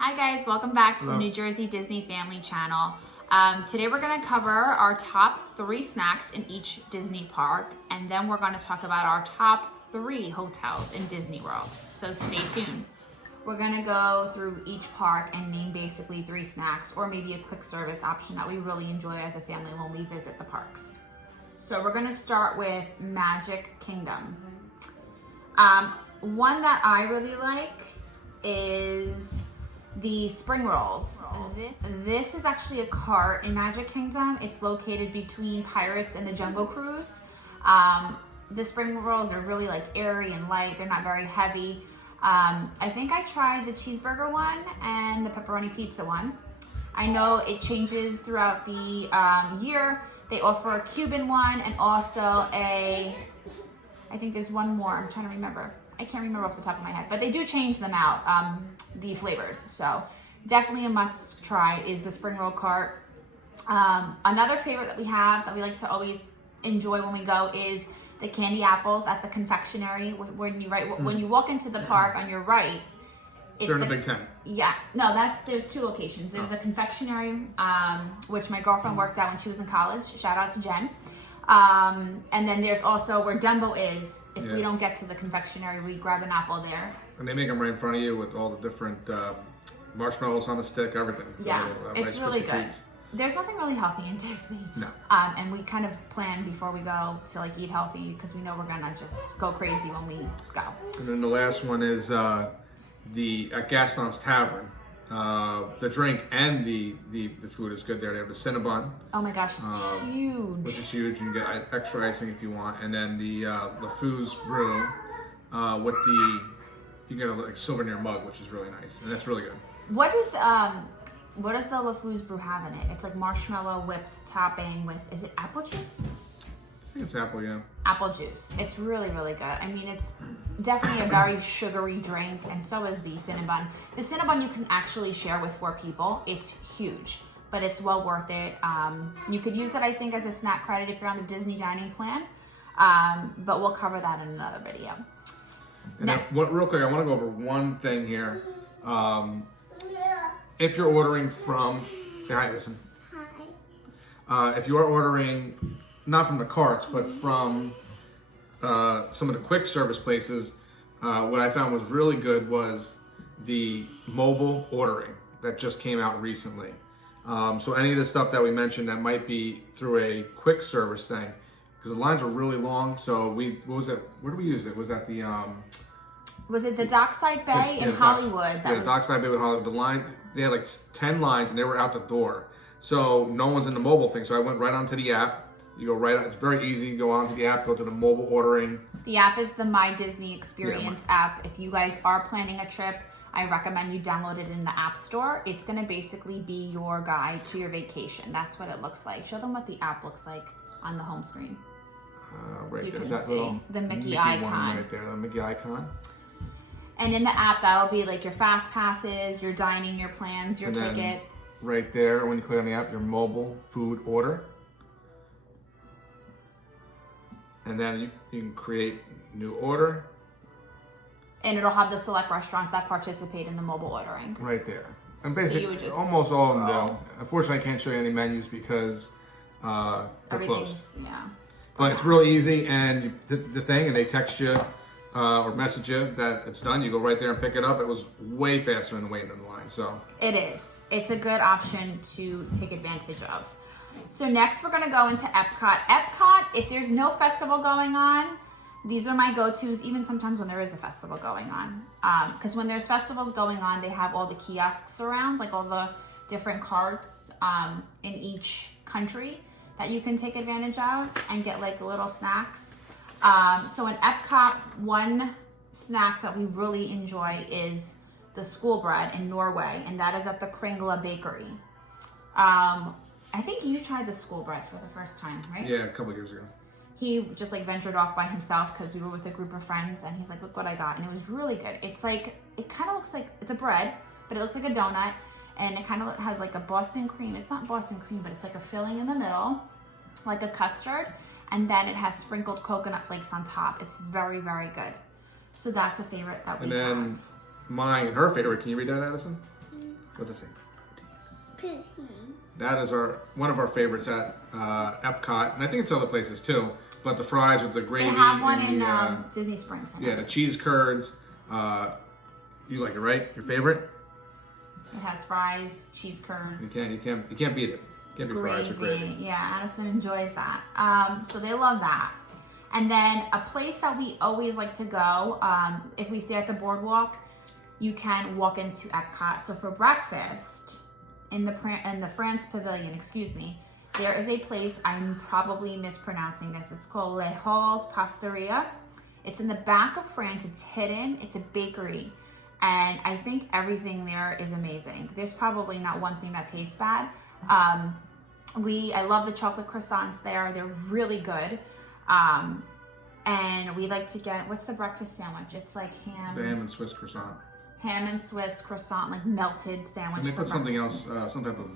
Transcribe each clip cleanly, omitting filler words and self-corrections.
Hi guys, welcome back to Hello. the New Jersey Disney Family Channel. Today we're going to cover our top 3 snacks in each Disney park, and then we're going to talk about our top 3 hotels in Disney World. So stay tuned. We're going to go through each park and name basically 3 snacks or maybe a quick service option that we really enjoy as a family when we visit the parks. So we're going to start with Magic Kingdom. One that I really like is the spring rolls. This is actually a cart in Magic Kingdom. It's located between Pirates and the Jungle Cruise. The spring rolls are really like airy and light. They're not very heavy. I think I tried the cheeseburger one and the pepperoni pizza one. I know it changes throughout the year. They offer a Cuban one and also I think there's one more. I'm trying to remember. I can't remember off the top of my head, but they do change them out, the flavors. So definitely a must try is the spring roll cart. Another favorite that we have that we like to always enjoy when we go is the candy apples at the confectionery. When you walk into the park on your right, They're in the Big Tent. Yeah, no, there's 2 locations. There's the confectionery, which my girlfriend worked at when she was in college. Shout out to Jen. And then there's also where Dumbo is. If we don't get to the confectionery, we grab an apple there. And they make them right in front of you with all the different marshmallows on the stick, everything. Yeah, so, it's nice really crispy good. treats. There's nothing really healthy in Disney. No. And we kind of plan before we go to like eat healthy because we know we're gonna just go crazy when we go. And then the last one is at Gaston's Tavern. The drink and the food is good there. They have the Cinnabon. Oh my gosh, it's huge. Which is huge. You can get extra icing if you want. And then the LeFou's brew with you get a like souvenir mug, which is really nice. And that's really good. What does the LeFou's brew have in it? It's like marshmallow whipped topping with, is it apple juice? I think it's apple, yeah. Apple juice. It's really, really good. I mean, it's definitely a very sugary drink, and so is the Cinnabon. The Cinnabon you can actually share with 4 people. It's huge, but it's well worth it. You could use it, I think, as a snack credit if you're on the Disney dining plan, but we'll cover that in another video. And real quick, I want to go over one thing here. If you're ordering from, say hi, listen. Hi. If you are ordering, not from the carts, but from some of the quick service places, what I found was really good was the mobile ordering that just came out recently. So any of the stuff that we mentioned that might be through a quick service thing, because the lines are really long. So what was it? Where did we use it? Was that the Was it the Dockside Bay in Hollywood? Dockside Bay with Hollywood. The line, they had like 10 lines and they were out the door. So no one's in the mobile thing. So I went right onto the app. You go right, it's very easy. You go onto the app, go to the mobile ordering. The app is the My Disney Experience app. If you guys are planning a trip, I recommend you download it in the App Store. It's gonna basically be your guide to your vacation. That's what it looks like. Show them what the app looks like on the home screen. Right you there. can That see little the Mickey icon. One right there, the Mickey icon. And in the app, that'll be like your fast passes, your dining, your plans, your ticket. Right there, when you click on the app, your mobile food order. And then you can create new order. And it'll have the select restaurants that participate in the mobile ordering. Right there. And basically, So almost all of them do. Unfortunately, I can't show you any menus because they're closed. Yeah. But it's real easy, and the thing, and they text you or message you that it's done. You go right there and pick it up. It was way faster than waiting in the line. So it is. It's a good option to take advantage of. So next we're gonna go into Epcot. Epcot, if there's no festival going on, these are my go-tos, even sometimes when there is a festival going on. Because when there's festivals going on, they have all the kiosks around, like all the different carts in each country that you can take advantage of and get like little snacks. So in Epcot, one snack that we really enjoy is the school bread in Norway, and that is at the Kringla Bakery. I think you tried the school bread for the first time, right? yeah, a couple years ago. He just like ventured off by himself because we were with a group of friends, and he's like, look what I got. And it was really good. It's like, it kind of looks like, it's a bread, but it looks like a donut, and it kind of has like a Boston cream. It's not Boston cream, but it's like a filling in the middle, like a custard, and then it has sprinkled coconut flakes on top. It's very, very good. So that's a favorite that we have. And then her favorite, can you read that, Addison? What's it say? Poutine. That is one of our favorites at Epcot, and I think it's other places too. But the fries with the gravy. They have one and in Disney Springs. Yeah, the cheese curds. You like it, right? Your favorite? It has fries, cheese curds. You can't beat it. Can't be fries with gravy. Yeah, Addison enjoys that. So they love that. And then a place that we always like to go, if we stay at the boardwalk, you can walk into Epcot. So for breakfast in the France Pavilion, excuse me, there is a place, I'm probably mispronouncing this. It's called Les Halles Pasteria. It's in the back of France. It's hidden. It's a bakery. And I think everything there is amazing. There's probably not one thing that tastes bad. I love the chocolate croissants there. They're really good. And we like to get, what's the breakfast sandwich? It's like The ham and Swiss croissant. Ham and Swiss croissant, like melted sandwich. And they for put something breakfast. else, some type of,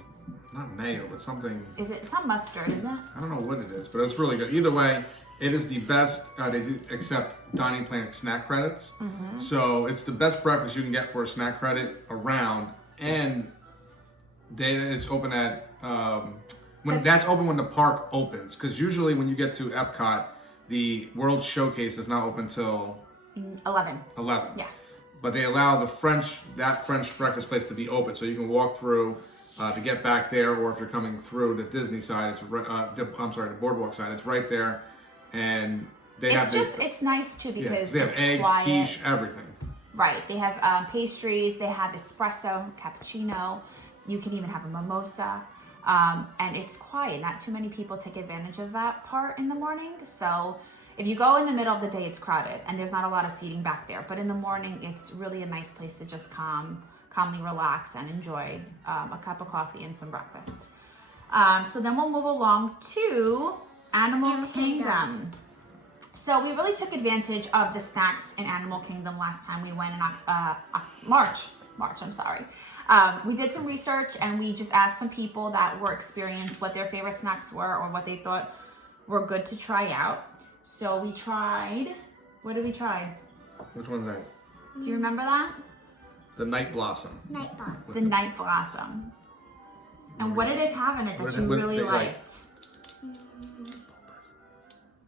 not mayo, but something. It's not mustard, is it? I don't know what it is, but it's really good. Either way, it is the best. They do accept Dining Planet snack credits. Mm-hmm. So it's the best breakfast you can get for a snack credit around. And it's open at, that's open when the park opens. Because usually when you get to Epcot, the World Showcase is not open till 11. 11. Yes. But they allow that French breakfast place to be open, so you can walk through to get back there, or if you're coming through the Disney side, the boardwalk side, it's right there, and It's nice too because they have it's eggs, quiet. quiche, everything. Right. They have pastries. They have espresso, cappuccino. You can even have a mimosa, and it's quiet. Not too many people take advantage of that part in the morning, so. If you go in the middle of the day, it's crowded and there's not a lot of seating back there. But in the morning, it's really a nice place to just calmly relax and enjoy a cup of coffee and some breakfast. So then we'll move along to Animal Kingdom. So we really took advantage of the snacks in Animal Kingdom last time we went in March, I'm sorry. We did some research and we just asked some people that were experienced what their favorite snacks were or what they thought were good to try out. So we tried, what did we try? Which one's that? Do you remember that? The Night Blossom. Night Blossom. The Night Blossom. And what did it have in it that you really liked?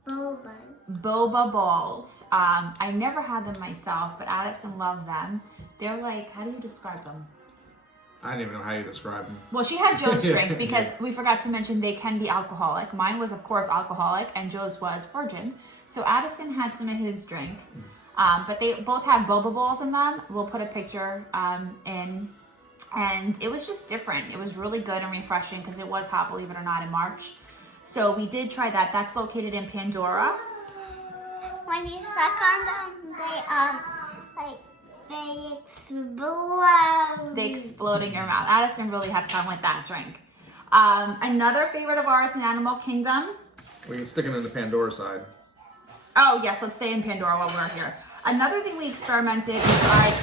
Boba. Boba balls. I never had them myself, but Addison loved them. They're like, how do you describe them? I don't even know how you describe them. Well, she had Joe's drink because we forgot to mention they can be alcoholic. Mine was, of course, alcoholic, and Joe's was virgin. So Addison had some of his drink. But they both have boba balls in them. We'll put a picture in. And it was just different. It was really good and refreshing because it was hot, believe it or not, in March. So we did try that. That's located in Pandora. When you suck on them, they explode. They explode in your mouth. Addison really had fun with that drink. Another favorite of ours in Animal Kingdom. We can stick it in the Pandora side. Oh, yes, let's stay in Pandora while we're here. Another thing we experimented and tried.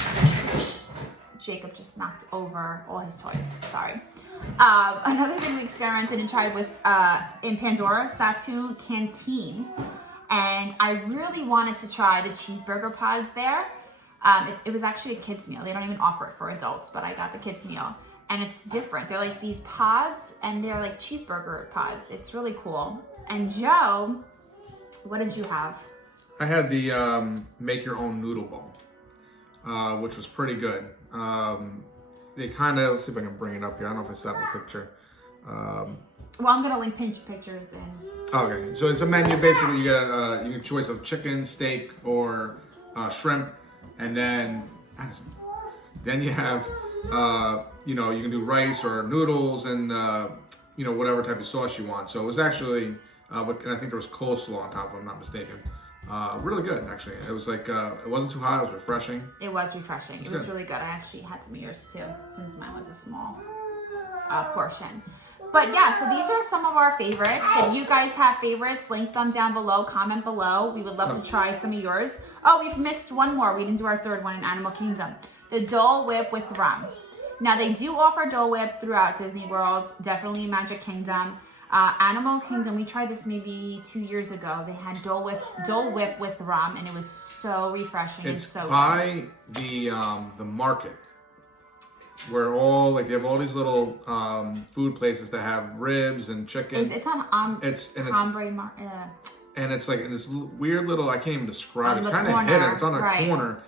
Jacob just knocked over all his toys. Sorry. Another thing we experimented and tried was in Pandora, Satu Canteen. And I really wanted to try the cheeseburger pods there. It was actually a kid's meal. They don't even offer it for adults, but I got the kids meal. And it's different. They're like these pods, and they're like cheeseburger pods. It's really cool. And Joe, what did you have? I had the make your own noodle bowl, which was pretty good. They kind of, let's see if I can bring it up here. I don't know if I still have the picture. Well, I'm going to link pictures in. Okay, so it's a menu. Basically, you get a choice of chicken, steak, or shrimp. And then you have, you can do rice or noodles and, whatever type of sauce you want. So it was actually, and I think there was coleslaw on top, if I'm not mistaken. Really good, actually. It was like, it wasn't too hot, it was refreshing. It was refreshing. It was really good. I actually had some of yours too, since mine was a small portion. But yeah, so these are some of our favorites. If you guys have favorites, link them down below, comment below. We would love to try some of yours. Oh, we've missed one more. We didn't do our third one in Animal Kingdom. The Dole Whip with rum. Now, they do offer Dole Whip throughout Disney World, definitely Magic Kingdom. Animal Kingdom, we tried this maybe 2 years ago. They had Dole Whip with rum, and it was so refreshing and so good. It's by the market. where all like they have all these little food places that have ribs and chicken. It's on it's and it's like in this weird little, I can't even describe it. It's kind of corner, hidden. It's on a right. corner,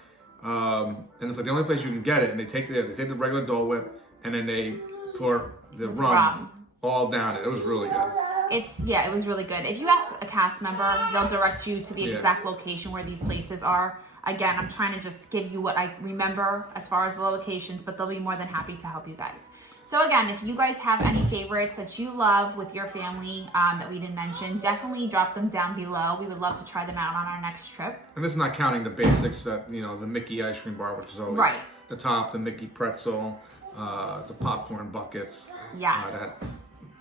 and it's like the only place you can get it. And they take the regular Dole Whip and then they pour the rum all down it. It was really good. It was really good. If you ask a cast member, they'll direct you to the exact location where these places are. Again, I'm trying to just give you what I remember as far as the locations, but they'll be more than happy to help you guys. So again, if you guys have any favorites that you love with your family that we didn't mention, definitely drop them down below. We would love to try them out on our next trip. And this is not counting the basics that, the Mickey ice cream bar, which is always the top, the Mickey pretzel, the popcorn buckets. Yes. That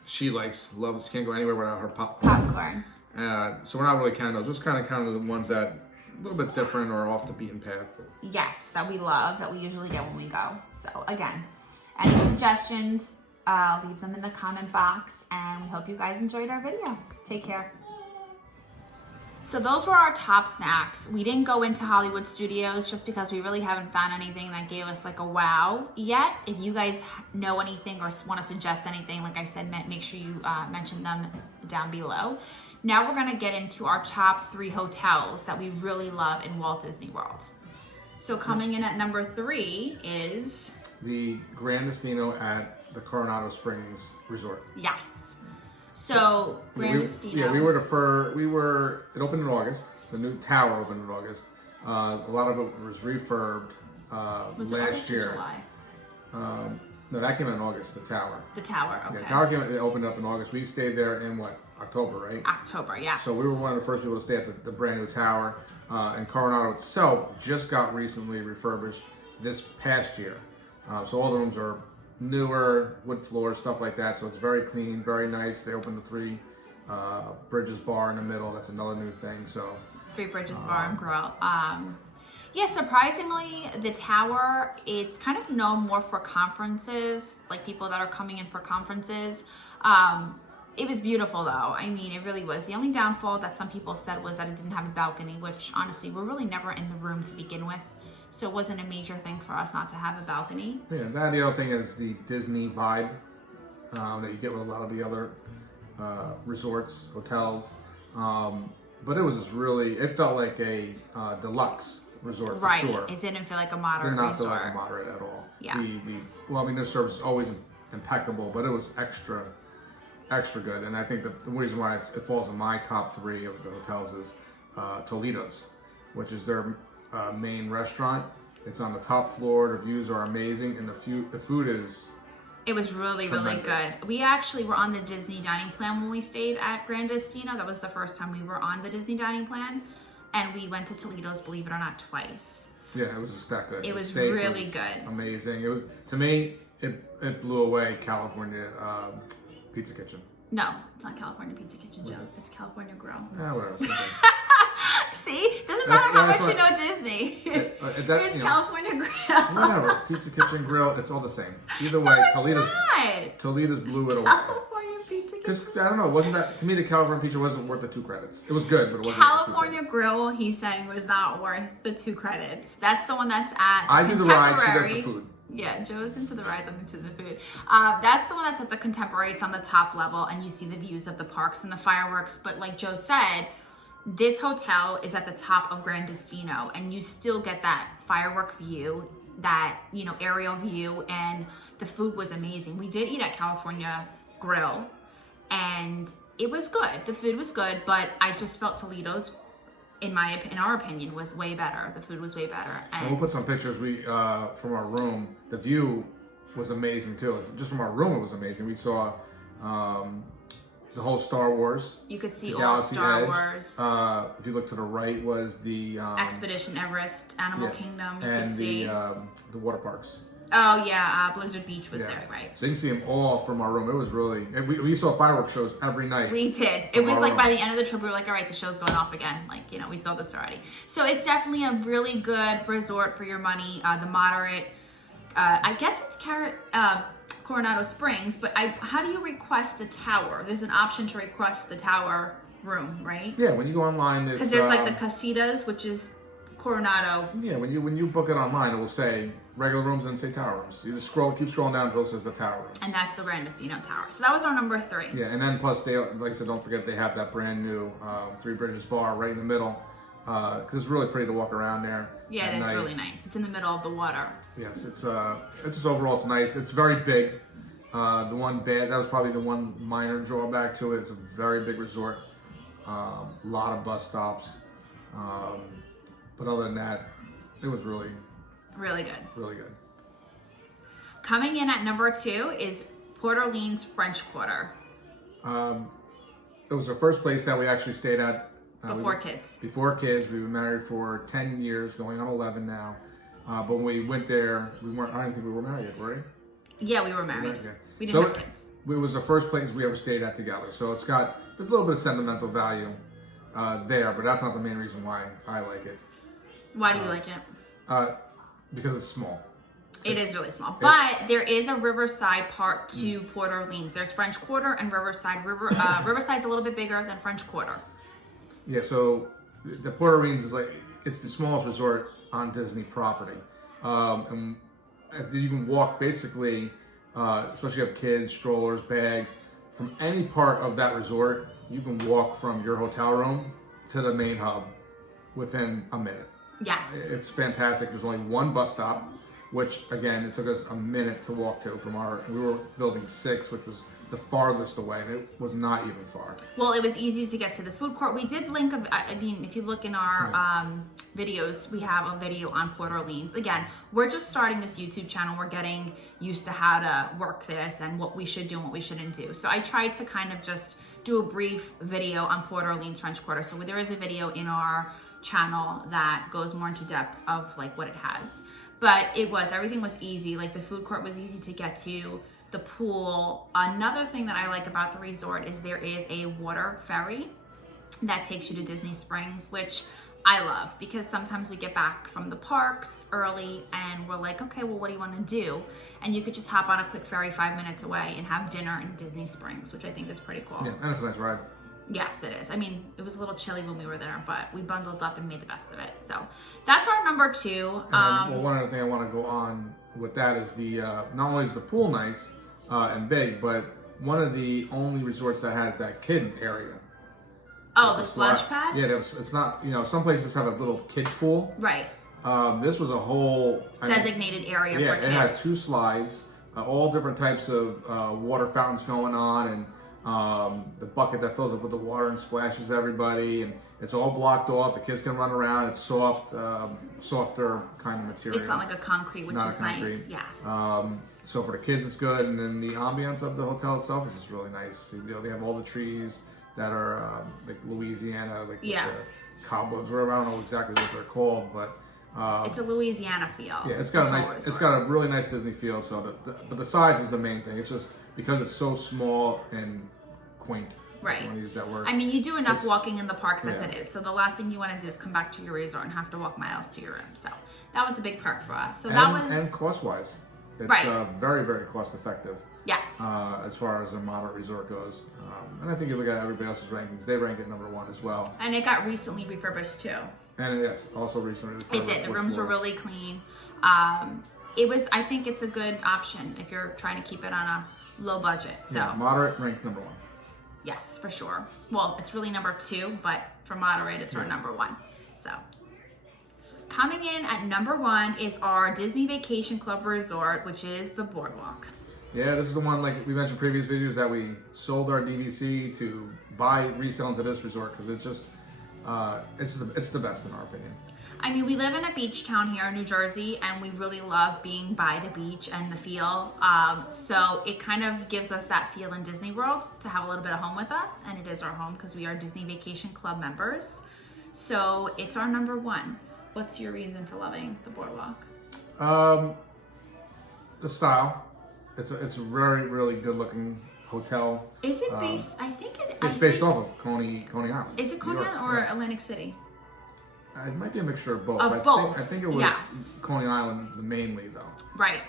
she loves. She can't go anywhere without her popcorn. So we're not really counting those. Just kind of the ones that a little bit different or off the beaten path. Yes, that we love, that we usually get when we go. So again, any suggestions, leave them in the comment box, and we hope you guys enjoyed our video. Take care. So those were our top snacks. We didn't go into Hollywood Studios just because we really haven't found anything that gave us like a wow yet. If you guys know anything or want to suggest anything, like I said, make sure you mention them down below. Now we're gonna get into our top 3 hotels that we really love in Walt Disney World. So coming in at number 3 is the Grand Destino at the Coronado Springs Resort. Yes. So Grand Destino. Yeah, it opened in August. The new tower opened in August. A lot of it was refurbed last year. July? No, that came in August, the tower. The tower, okay. Yeah, the tower it opened up in August. We stayed there in October, right? October, yes. So we were one of the first people to stay at the brand new tower. And Coronado itself just got recently refurbished this past year. So all the rooms are newer, wood floors, stuff like that. So it's very clean, very nice. They opened the 3 Bridges Bar in the middle. That's another new thing. So 3 Bridges Bar and Grill. Yeah, surprisingly, the tower, it's kind of known more for conferences, like people that are coming in for conferences. It was beautiful though. I mean, it really was. The only downfall that some people said was that it didn't have a balcony, which honestly, we're really never in the room to begin with. So it wasn't a major thing for us not to have a balcony. Yeah, the other thing is the Disney vibe that you get with a lot of the other resorts, hotels. But it was just really, it felt like a deluxe resort for sure. Right, it didn't feel like a moderate resort. It did not feel like a moderate at all. Yeah. Well, I mean, their service is always impeccable, but it was extra good. And I think the reason why it falls in my top 3 of the hotels is Toledo's, which is their main restaurant. It's on the top floor. The views are amazing, and the food is. It was really good. We actually were on the Disney dining plan when we stayed at Grand Destino. That was the first time we were on the Disney dining plan, and we went to Toledo's, believe it or not, twice. Yeah, it was just that good. It was really good. Amazing. It was, to me, it blew away California Pizza Kitchen. No, it's not California Pizza Kitchen, Joe. It's California Grill. Whatever. See? Doesn't matter how much you know Disney. It's California Grill. Whatever. Pizza Kitchen, Grill, it's all the same. Either way, Toledo's blew it away. California Pizza Kitchen. Because, I don't know, wasn't that, to me, the California Pizza wasn't worth the 2 credits. It was good, but it wasn't California Grill, he's saying, was not worth the 2 credits. That's the one that's at I do the ride, she does the food. Yeah, Joe's into the rides, I'm into the food. That's the one that's at the Contemporary. It's on the top level, and you see the views of the parks and the fireworks. But like Joe said, this hotel is at the top of Grand Destino, and you still get that firework view, that, aerial view, and the food was amazing. We did eat at California Grill, and it was good. The food was good, but I just felt Toledo's, in our opinion, was way better. The food was way better. And we'll put some pictures from our room. The view was amazing too. Just from our room, it was amazing. We saw the whole Star Wars. You could see all Star Wars. If you look to the right was the Expedition Everest, Animal Kingdom. You and could see the water parks. Oh yeah, Blizzard Beach was there, right? So you can see them all from our room. It was really, and we saw fireworks shows every night. We did. It was like by the end of the trip, we were like, all right, the show's going off again. Like, we saw this already. So it's definitely a really good resort for your money. The moderate, I guess it's Coronado Springs, but how do you request the tower? There's an option to request the tower room, right? Yeah, when you go online, because there's like the casitas, which is Coronado. Yeah, when you book it online, it will say regular rooms and say tower rooms. You just keep scrolling down until it says the tower rooms. And that's the Grandestino Tower. So that was our number 3. Yeah, and then plus they, like I said, don't forget they have that brand new Three Bridges bar right in the middle, because it's really pretty to walk around there. Yeah, it is really nice. It's in the middle of the water. Yes, it's just overall it's nice. It's very big. The one bad, that was probably the one minor drawback to it. It's a very big resort. A lot of bus stops. But other than that, it was really good. Really good. Coming in at number 2 is Port Orleans French Quarter. It was the first place that we actually stayed at. Before kids. Before kids. We've been married for 10 years, going on 11 now. But when we went there, I don't think we were married yet, were we? Yeah, we were married. Okay. We didn't have kids. It was the first place we ever stayed at together. So there's a little bit of sentimental value there, but that's not the main reason why I like it. Why do you like it? Because it's small. It is really small, but there is a Riverside part to Port Orleans. There's French Quarter and Riverside. Riverside's a little bit bigger than French Quarter. Yeah, so the Port Orleans is it's the smallest resort on Disney property. And you can walk basically, especially if you have kids, strollers, bags, from any part of that resort, you can walk from your hotel room to the main hub within a minute. Yes. It's fantastic. There's only one bus stop, which again, it took us a minute to walk to we were building 6, which was the farthest away, and it was not even far. Well, it was easy to get to the food court. We did link, if you look in our videos, we have a video on Port Orleans. Again, we're just starting this YouTube channel. We're getting used to how to work this and what we should do and what we shouldn't do. So I tried to kind of just do a brief video on Port Orleans French Quarter. So there is a video in our channel that goes more into depth of what it has. But everything was easy. The food court was easy to get to. The pool. Another thing that I like about the resort is there is a water ferry that takes you to Disney Springs, which I love because sometimes we get back from the parks early and we're like, okay, well, what do you want to do? And you could just hop on a quick ferry 5 minutes away and have dinner in Disney Springs, which I think is pretty cool. Yeah, and it's a nice ride. Yes, it is. It was a little chilly when we were there, but we bundled up and made the best of it. So that's our number 2. One other thing I want to go on with that is not only is the pool nice, and big, but one of the only resorts that has that kid area. Oh, the splash pad? Yeah, it's not, some places have a little kid pool. Right. This was a whole designated area for kids. Yeah, it had 2 slides, all different types of water fountains going on, and the bucket that fills up with the water and splashes everybody, and it's all blocked off. The kids can run around. It's softer kind of material. It's not like a concrete, which is nice. Yes. So for the kids, it's good, and then the ambience of the hotel itself is just really nice. They have all the trees that are like Louisiana, the cobwebs, whatever. I don't know exactly what they're called, but it's a Louisiana feel. Yeah, it's got a really nice Disney feel. So, but the size is the main thing. It's just because it's so small and quaint. Right. I want to use that word. You do enough walking in the parks as it is. So the last thing you want to do is come back to your resort and have to walk miles to your room. So that was a big perk for us. So and cost-wise. It's very, very cost effective. Yes. As far as a moderate resort goes. And I think you look at everybody else's rankings, they rank it number 1 as well. And it got recently refurbished too. And yes, also recently refurbished. It did. The rooms were really clean. I think it's a good option if you're trying to keep it on a low budget. So moderate, ranked number 1. Yes, for sure. Well, it's really number 2, but for moderate, it's our number 1. So coming in at number 1 is our Disney Vacation Club Resort, which is the Boardwalk. Yeah, this is the one, like we mentioned in previous videos, that we sold our DVC to resell into this resort because it's the best in our opinion. We live in a beach town here in New Jersey, and we really love being by the beach and the feel. So it kind of gives us that feel in Disney World to have a little bit of home with us, and it is our home because we are Disney Vacation Club members. So it's our number 1. What's your reason for loving the Boardwalk? The style. It's a very, really good looking hotel. Is it based? It's based off of Coney Island. Is it Coney Island or Atlantic City? It might be a mixture of both. I think it was Coney Island mainly though. Right.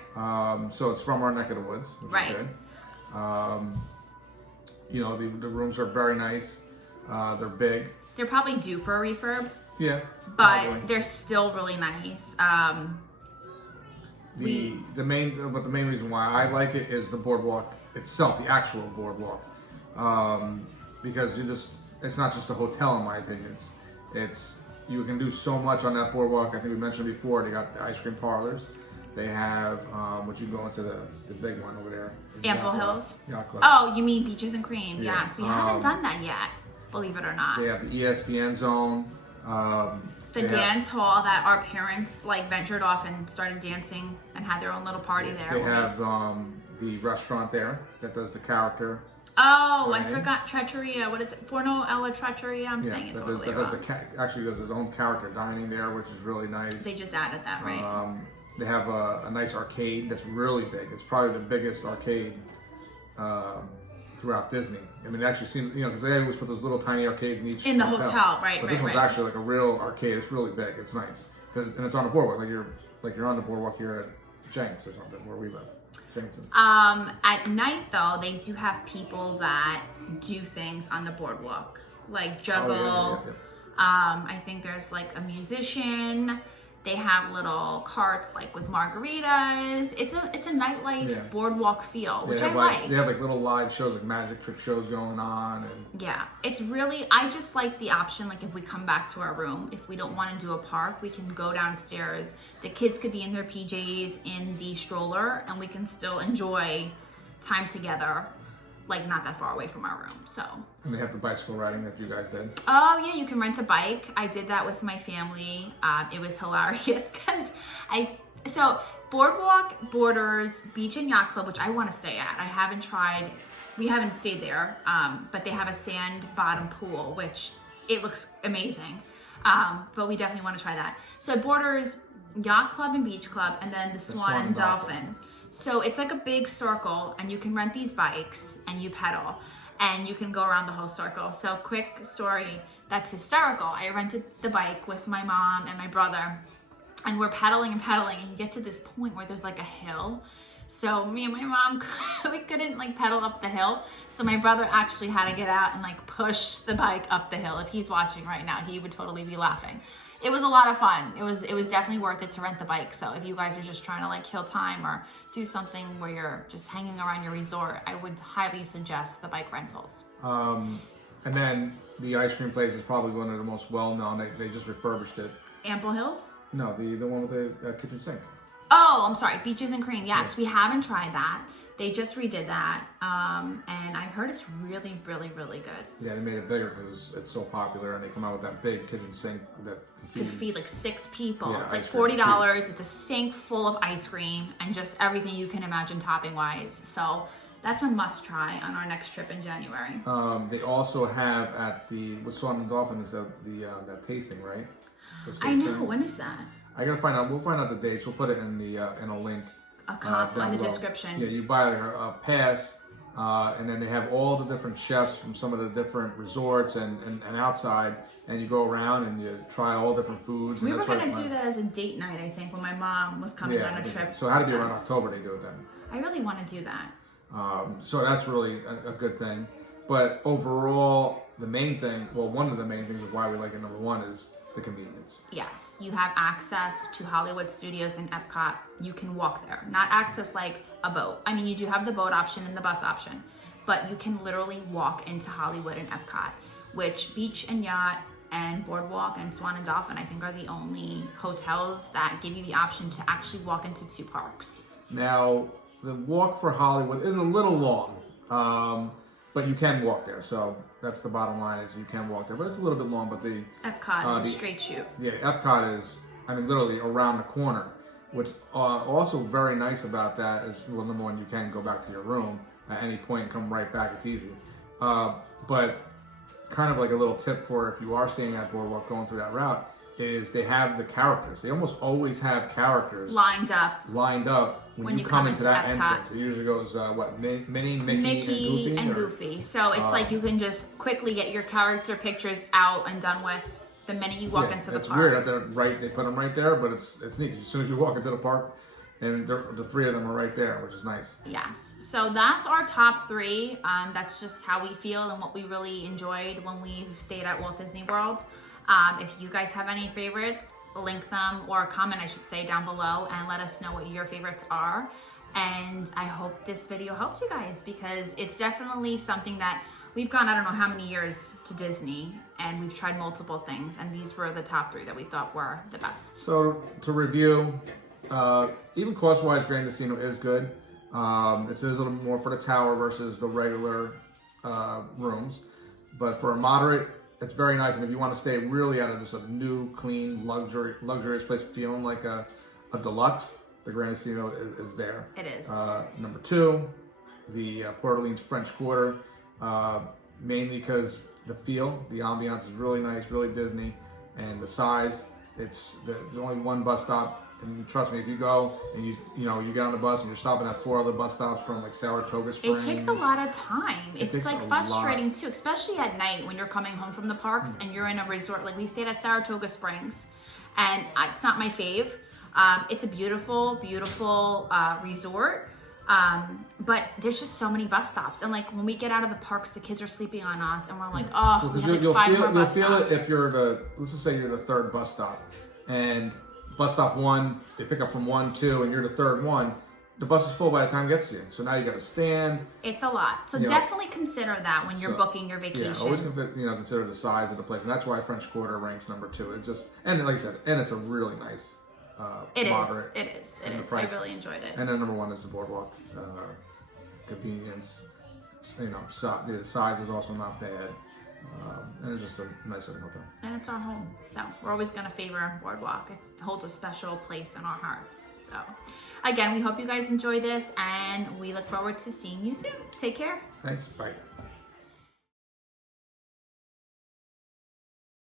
So it's from our neck of the woods, which is good. The rooms are very nice. They're big. They're probably due for a refurb. Yeah. but probably. they're still really nice. The main reason why I like it is the boardwalk itself, the actual boardwalk, because it's not just a hotel in my opinion. It's you can do so much on that boardwalk. I think we mentioned before they got the ice cream parlors. They have which you go into the big one over there. Ample Hills. Yacht Club. Oh, you mean Beaches and Cream? Yeah. Yes, we haven't done that yet. Believe it or not. They have the ESPN zone. The dance hall that our parents like ventured off and started dancing and had their own little party there. They have the restaurant there that does the character. Oh, Right. I forgot Trattoria. What is it? Forno alla Trattoria. I'm saying it totally wrong. Actually does his own character dining there, which is really nice. They just added that, right? They have a nice arcade that's really big. It's probably the biggest arcade throughout Disney. I mean, it actually seems, because they always put those little tiny arcades in the hotel, right? But this one's actually like a real arcade. It's really big. It's nice, and it's on the boardwalk. Like you're on the boardwalk here at Jenks or something where we live. Jenkson's. At night though, they do have people that do things on the boardwalk, like juggle. Oh, yeah. I think there's like a musician. They have little carts like with margaritas. It's a nightlife boardwalk feel, which I like. They have like little live shows, like magic trick shows going on, and yeah, it's really. I just like the option. Like if we come back to our room, if we don't want to do a park, we can go downstairs. The kids could be in their PJs in the stroller, and we can still enjoy time together. Like not that far away from our room, so. And they have the bicycle riding that you guys did. Oh yeah, you can rent a bike. I did that with my family. It was hilarious because so Boardwalk borders Beach and Yacht Club, which I want to stay at. I haven't tried. We haven't stayed there, but they have a sand bottom pool, which it looks amazing. But we definitely want to try that. So it borders Yacht Club and Beach Club, and then the Swan and Dolphin. So it's like a big circle, and you can rent these bikes and you pedal, and you can go around the whole circle. So quick story that's hysterical. I rented the bike with my mom and my brother, and we're pedaling and pedaling, and you get to this point where there's like a hill. So me and my mom, we couldn't like pedal up the hill. So my brother actually had to get out and like push the bike up the hill. If he's watching right now, he would totally be laughing. It was a lot of fun. It was definitely worth it to rent the bike. So if you guys are just trying to like kill time or do something where you're just hanging around your resort, I would highly suggest the bike rentals. And then the ice cream place is probably one of the most well-known. They just refurbished it. Ample Hills? No, the one with the kitchen sink. Oh, I'm sorry. Beaches and Cream. Yes, we haven't tried that. They just redid that, and I heard it's really, really, really good. Yeah, they made it bigger because it's so popular, and they come out with that big kitchen sink that could feed like 6 people. Yeah, it's like $40. It's a sink full of ice cream and just everything you can imagine topping wise. So that's a must try on our next trip in January. They also have at the with Swan and Dolphin is that tasting, right? I know. When is that? I gotta find out. We'll find out the dates. We'll put it in a link. In the description. Yeah, you buy a pass, and then they have all the different chefs from some of the different resorts and outside, and you go around and you try all different foods. We were gonna do that as a date night, I think, when my mom was coming on a trip. So it had to be around October they do it then. I really want to do that. So that's really a good thing. But overall, one of the main things of why we like it, number one, is the convenience. Yes, you have access to Hollywood Studios and Epcot. You can walk there. Not access like a boat. I mean, you do have the boat option and the bus option, but you can literally walk into Hollywood and Epcot, which Beach and Yacht and Boardwalk and Swan and Dolphin, I think, are the only hotels that give you the option to actually walk into 2 parks. Now, the walk for Hollywood is a little long, but you can walk there. So that's the bottom line, is you can walk there, but it's a little bit long. But the Epcot is a straight shoot. Yeah, Epcot is, literally around the corner. What's also very nice about that is, well, number one, you can go back to your room at any point and come right back. It's easy. But kind of like a little tip for if you are staying at Boardwalk going through that route, is they have the characters. They almost always have characters lined up when you come into that Epcot. entrance. It usually goes Minnie, Mickey, and Goofy. So it's like you can just quickly get your character pictures out and done with the minute you walk into the park. It's weird. They put them right there, but it's neat. As soon as you walk into the park, and the 3 of them are right there, which is nice. Yes. So that's our top 3. That's just how we feel and what we really enjoyed when we stayed at Walt Disney World. If you guys have any favorites, link them or comment, I should say, down below and let us know what your favorites are. And I hope this video helped you guys, because it's definitely something that we've gone, I don't know how many years to Disney, and we've tried multiple things, and these were the top 3 that we thought were the best. So to review, even cost-wise, Grand Casino is good. It's a little more for the tower versus the regular rooms, but for a moderate, it's very nice. And if you want to stay really out of just a new, clean, luxurious place, feeling like a deluxe, the Grand Casino is there. It is. Number 2, the Port Orleans French Quarter, mainly because the feel, the ambiance is really nice, really Disney, and the size. It's there's only one bus stop. And trust me, if you go and you get on the bus and you're stopping at 4 other bus stops from like Saratoga Springs. It takes a lot of time. It's like frustrating lot. too, especially at night when you're coming home from the parks and you're in a resort. Like we stayed at Saratoga Springs, and it's not my fave. It's a beautiful, beautiful resort. But there's just so many bus stops. And like when we get out of the parks, the kids are sleeping on us and we're like, oh, we have like 5 more bus stops. You'll feel it if you're let's just say you're the 3rd bus stop, and bus stop 1, they pick up from 1, 2, and you're the 3rd one. The bus is full by the time it gets to you. So now you got to stand. It's a lot. So definitely consider that when you're booking your vacation. Yeah, always consider the size of the place, and that's why French Quarter ranks number 2. It just, and like I said, and it's a really nice, moderate. It is. I really enjoyed it. And then number 1 is the boardwalk, convenience. The size is also not bad. And it's just a nice little hotel. And it's our home, so we're always going to favor Boardwalk. It holds a special place in our hearts. So again, we hope you guys enjoy this, and we look forward to seeing you soon. Take care. Thanks. Bye.